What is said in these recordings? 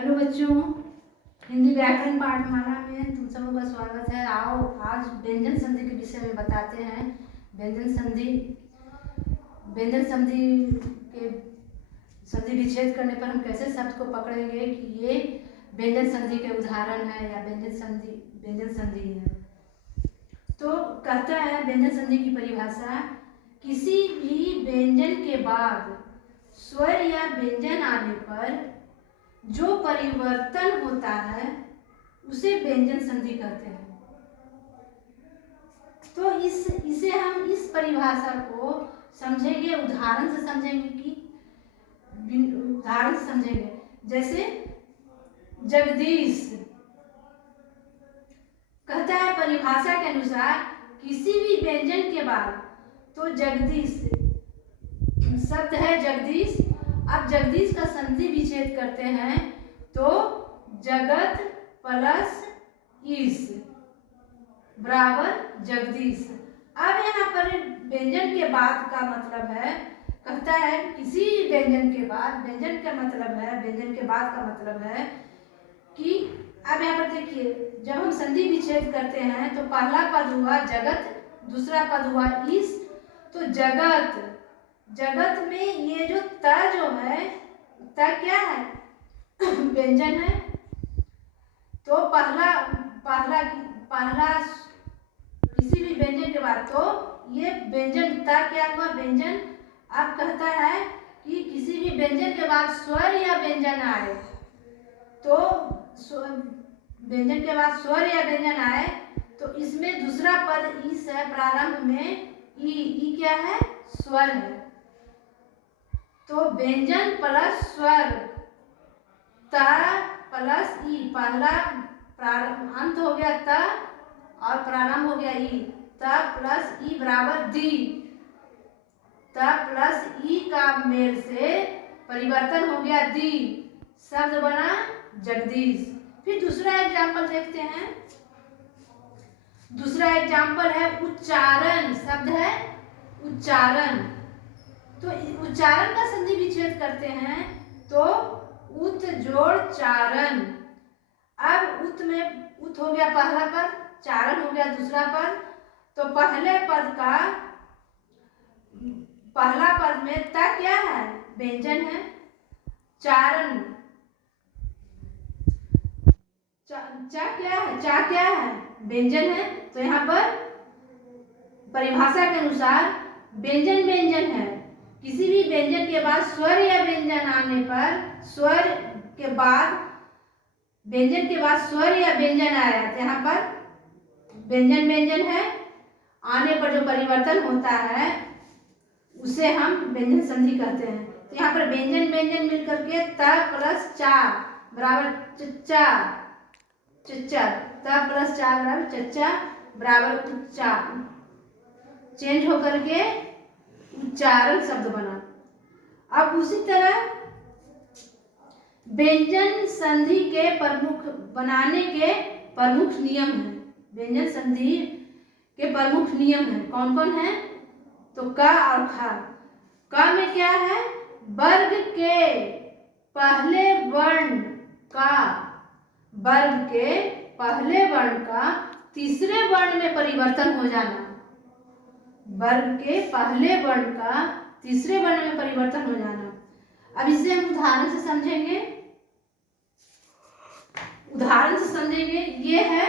Hello बच्चों, हिंदी व्याकरण पाठमाला में तुम सबों का स्वागत है। आओ आज व्यंजन संधि के विषय में बताते हैं। व्यंजन संधि के संधि विच्छेद करने पर हम कैसे शब्द को पकड़ेंगे कि ये व्यंजन संधि के उदाहरण है या व्यंजन संधि है। तो कहता है व्यंजन संधि की परिभाषा, किसी भी व्यंजन के बाद स्वर या व्यंजन आने पर जो परिवर्तन होता है उसे व्यंजन संधि कहते हैं। तो इसे हम इस परिभाषा को समझेंगे, उदाहरण से समझेंगे। जैसे जगदीश कहता है परिभाषा के अनुसार किसी भी व्यंजन के बाद, तो जगदीश शब्द है जगदीश। अब जगदीश का संधि विच्छेद करते हैं तो जगत प्लस ईश बराबर जगदीश। अब यहाँ पर व्यंजन के बाद का मतलब है, कहता है किसी व्यंजन के बाद, व्यंजन का मतलब है, व्यंजन के बाद का मतलब है कि अब यहाँ पर देखिए, जब हम संधि विच्छेद करते हैं तो पहला पद हुआ जगत, दूसरा पद हुआ ईश। तो जगत में ये जो त जो है, त क्या है? व्यंजन है। तो पहला किसी भी व्यंजन के बाद, तो ये व्यंजन त क्या हुआ? व्यंजन। अब कहता है कि किसी भी व्यंजन के बाद स्वर या व्यंजन आए, तो व्यंजन के बाद स्वर या व्यंजन आए तो इसमें दूसरा पद ईश है, प्रारंभ में ई क्या है? स्वर है। तो व्यंजन प्लस स्वर, त प्लस ई, पहला अंत हो गया त और प्रारंभ हो गया ई, त प्लस ई बराबर दी। त प्लस ई का मेल से परिवर्तन हो गया दी, शब्द बना जगदीश। फिर दूसरा एग्जाम्पल देखते हैं। दूसरा एग्जाम्पल है उच्चारण। शब्द है उच्चारण। तो उच्चारण का संधि विच्छेद करते हैं तो उत जोड़ चारण। अब उत में उत हो गया पहला पद, चारण हो गया दूसरा पद। तो पहले पद का पहला पद में त क्या है? व्यंजन है। चारण चा क्या है? व्यंजन है। तो यहाँ पर परिभाषा के अनुसार व्यंजन है। किसी भी व्यंजन के बाद स्वर या व्यंजन आने पर, व्यंजन के बाद स्वर या व्यंजन आया तो यहाँ पर व्यंजन है। आने पर जो परिवर्तन होता है उसे हम व्यंजन संधि कहते हैं। तो यहाँ पर व्यंजन मिल करके त प्लस चा बराबर चच्चा, त प्लस चा बराबर चच्चा बराबर उच्चा, चेंज होकर के उच्चारण शब्द बना। अब उसी तरह व्यंजन संधि के बनाने के प्रमुख नियम हैं। व्यंजन संधि के प्रमुख नियम हैं। कौन कौन है? तो क और ख। क में क्या है? वर्ग के पहले वर्ण का, वर्ग के पहले वर्ण का तीसरे वर्ण में परिवर्तन हो जाना। वर्ग के पहले वर्ण का तीसरे वर्ण में परिवर्तन हो जाना। अब इसे हम उदाहरण से समझेंगे। ये है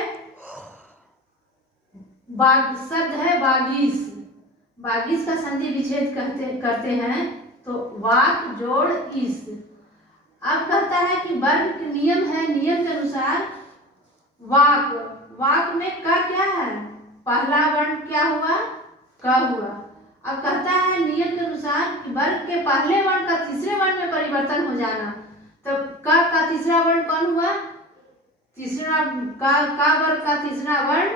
शब्द है बागीस। बागीस का संधि विच्छेद करते हैं तो वाक जोड़ ईस। अब कहता है कि वर्ग के नियम है, नियम के अनुसार वाक में क क्या है? पहला वर्ण क्या हुआ? क हुआ। अब कहता है नियम के अनुसार कि वर्ग के पहले वर्ण का तीसरे वर्ण में परिवर्तन हो जाना। तो क का तीसरा वर्ण कौन हुआ? का वर्ग का तीसरा वर्ण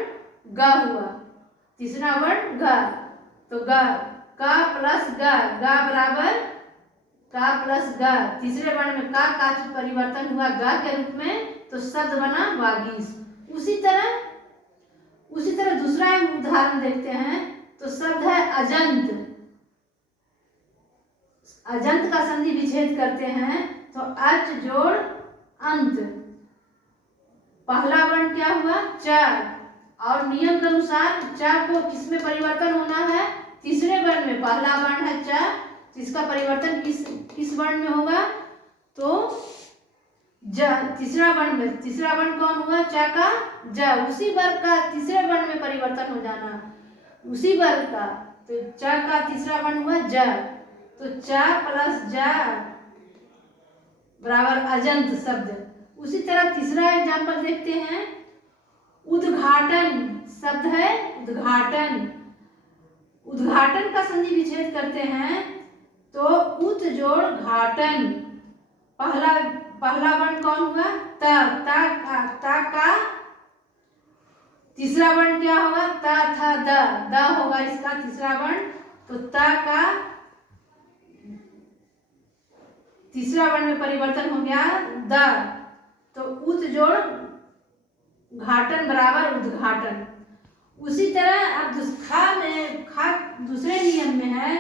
ग हुआ। तीसरा वर्ण ग, तो ग, क प्लस ग, बराबर का प्लस ग। तीसरे वर्ण में का परिवर्तन हुआ ग के रूप में, तो शब्द बना वागीश। उसी तरह दूसरा उदाहरण देखते हैं। तो शब्द है अजंत। अजंत का संधि विच्छेद करते हैं तो अच जोड़ अंत। पहला वर्ण क्या हुआ? च, और नियम के अनुसार च को किसमें परिवर्तन होना है? तीसरे वर्ण में। पहला वर्ण है च, इसका परिवर्तन किस वर्ण में होगा? तो ज, तीसरा वर्ण में। तीसरा वर्ण कौन हुआ? च का ज, उसी वर्ग का तीसरे वर्ण में परिवर्तन हो जाना, उसी वर्ग का। तो च का तीसरा वर्ण हुआ ज, तो च प्लस ज बराबर अजंत शब्द। उसी तरह तीसरा एग्जाम्पल देखते हैं। उद्घाटन शब्द है, उद्घाटन। उद्घाटन का संधि विच्छेद करते हैं तो उत जोड़ घाटन। पहला वर्ण कौन हुआ? ता का तीसरा वर्ण क्या होगा? ता था द होगा इसका तीसरा वर्ण। तो ता का तीसरा वर्ण में परिवर्तन हो गया द, तो उत जोड़ घाटन बराबर उद्घाटन। उसी तरह अब दूसरे नियम में है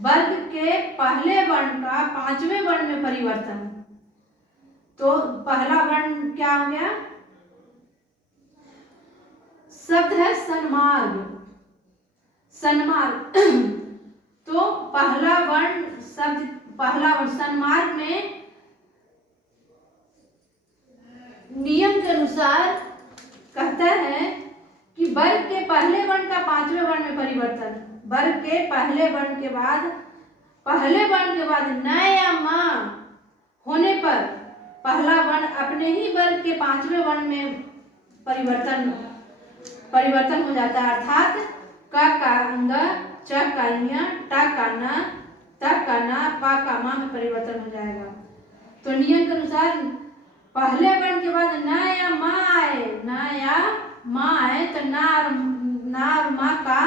वर्ग के पहले वर्ण का पांचवें वर्ण में परिवर्तन। तो पहला वर्ण क्या हो गया? शब्द है सन्मार्ग, सन्मार्ग। तो पहला वर्ण सन्मार्ग में नियम के अनुसार कहता है कि वर्ग के पहले वर्ण का पांचवें वर्ण में परिवर्तन। वर्ग के पहले वर्ण के बाद न या मा होने पर पहला वर्ण अपने ही वर्ग के पांचवें वर्ण में परिवर्तन हो जाता है। अर्थात का अंग, च का ञ, ट का न, त का न, पा का मा में परिवर्तन हो जाएगा। तो नियम के अनुसार पहले वर्ण के बाद न या मा आए तो ना और मा का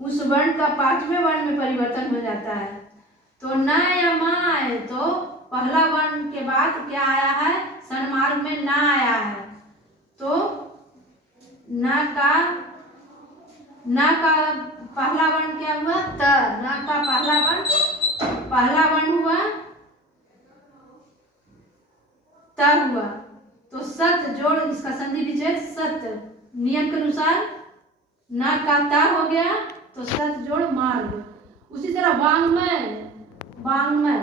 उस वर्ण का पांचवें वर्ण में परिवर्तन हो जाता है। तो न या मा आए तो पहला वर्ण के बाद क्या आया है? सन्मार्ग में ना आया है, तो न का पहला वर्ण क्या हुआ? त। न का पहला वर्ण हुआ त हुआ, तो सत जोड़ इसका संधि विच्छेद सत। नियम के अनुसार न का ता हो गया तो सत जोड़ मार्ग। उसी तरह वांग्मय